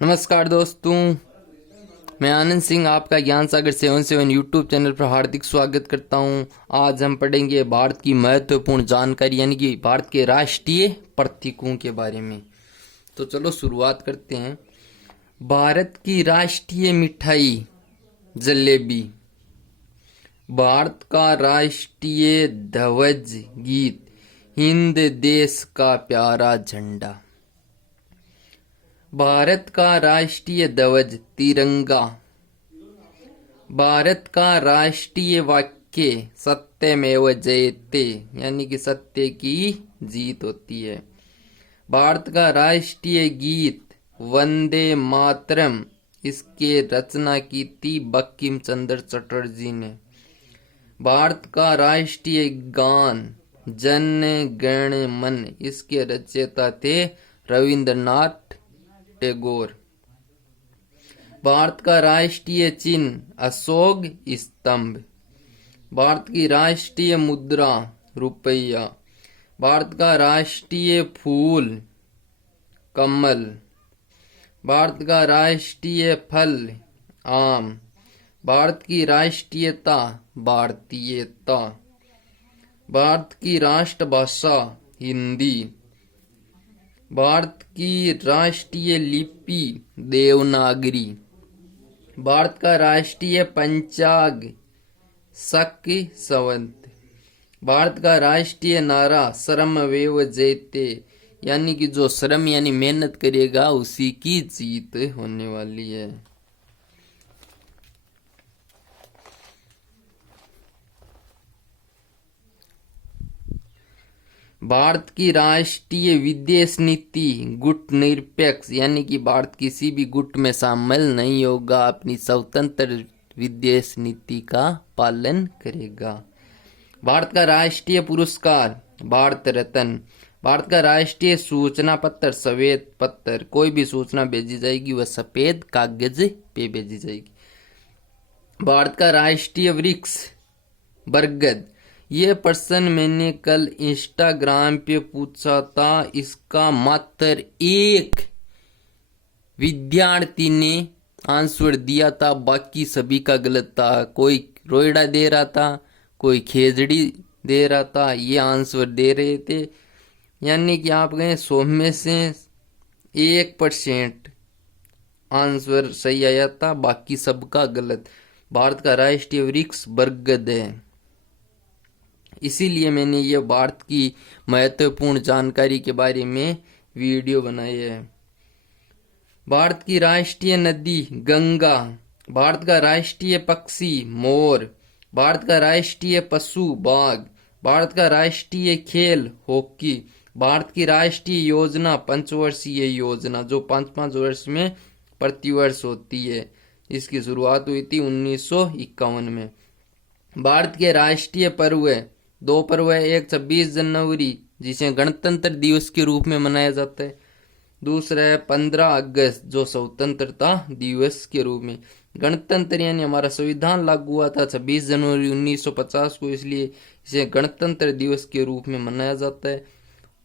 नमस्कार दोस्तों, मैं आनंद सिंह आपका ज्ञान सागर 77 यूट्यूब चैनल पर हार्दिक स्वागत करता हूं। आज हम पढ़ेंगे भारत की महत्वपूर्ण जानकारी यानी कि भारत के राष्ट्रीय प्रतीकों के बारे में। तो चलो शुरुआत करते हैं। भारत की राष्ट्रीय मिठाई जलेबी, भारत का राष्ट्रीय ध्वज गीत, हिंद देश का प्यारा झंडा, भारत का राष्ट्रीय ध्वज तिरंगा, भारत का राष्ट्रीय वाक्य सत्यमेव जयते यानी कि सत्य की जीत होती है। भारत का राष्ट्रीय गीत वंदे मातरम, इसके रचना की थी बंकिम चंद्र चटर्जी ने। भारत का राष्ट्रीय गान जन गण मन, इसके रचयिता थे रविंद्रनाथ टैगोर। भारत का राष्ट्रीय चिन्ह अशोक स्तंभ, भारत की राष्ट्रीय मुद्रा रुपया, भारत का राष्ट्रीय फूल कमल, भारत का राष्ट्रीय फल आम, भारत की राष्ट्रीयता भारतीयता, भारत की राष्ट्रभाषा हिंदी, भारत की राष्ट्रीय लिपि देवनागरी, भारत का राष्ट्रीय पंचांग शक संवत, भारत का राष्ट्रीय नारा श्रममेव जयते यानी कि जो श्रम यानी मेहनत करेगा उसी की जीत होने वाली है। भारत की राष्ट्रीय विदेश नीति गुट निरपेक्ष यानी कि भारत किसी भी गुट में शामिल नहीं होगा, अपनी स्वतंत्र विदेश नीति का पालन करेगा। भारत का राष्ट्रीय पुरस्कार भारत रत्न, भारत का राष्ट्रीय सूचना पत्र श्वेत पत्र, कोई भी सूचना भेजी जाएगी वह सफेद कागज पे भेजी जाएगी। भारत का राष्ट्रीय वृक्ष बरगद, ये प्रश्न मैंने कल इंस्टाग्राम पे पूछा था, इसका मात्र एक विद्यार्थी ने आंसर दिया था, बाकी सभी का गलत था। कोई रोइडा दे रहा था, कोई खेजड़ी दे रहा था, ये आंसर दे रहे थे। यानी कि आप कहें 100 में से 1% आंसर सही आया था, बाकी सबका गलत। भारत का राष्ट्रीय वृक्ष बरगद है, इसीलिए मैंने ये भारत की महत्वपूर्ण जानकारी के बारे में वीडियो बनाई है। भारत की राष्ट्रीय नदी गंगा, भारत का राष्ट्रीय पक्षी मोर, भारत का राष्ट्रीय पशु बाघ, भारत का राष्ट्रीय खेल हॉकी, भारत की राष्ट्रीय योजना पंचवर्षीय योजना जो 5-5 वर्ष में प्रतिवर्ष होती है, इसकी शुरुआत हुई थी 1951 में। भारत के राष्ट्रीय पर्व 2 पर्व है, एक 26 जनवरी जिसे गणतंत्र दिवस के रूप में मनाया जाता है, दूसरा है 15 अगस्त जो स्वतंत्रता दिवस के रूप में। गणतंत्र यानी हमारा संविधान लागू हुआ था 26 जनवरी 1950 को, इसलिए इसे गणतंत्र दिवस के रूप में मनाया जाता है।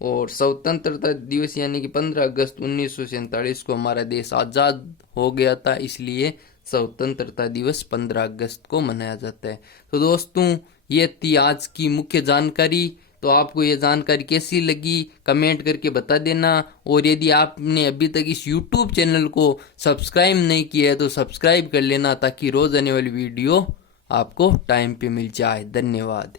और स्वतंत्रता दिवस यानी कि 15 अगस्त 1947 को हमारा देश आज़ाद हो गया था, इसलिए स्वतंत्रता दिवस 15 अगस्त को मनाया जाता है। तो दोस्तों, ये थी आज की मुख्य जानकारी। तो आपको ये जानकारी कैसी लगी कमेंट करके बता देना, और यदि आपने अभी तक इस YouTube चैनल को सब्सक्राइब नहीं किया है तो सब्सक्राइब कर लेना, ताकि रोज आने वाली वीडियो आपको टाइम पे मिल जाए। धन्यवाद।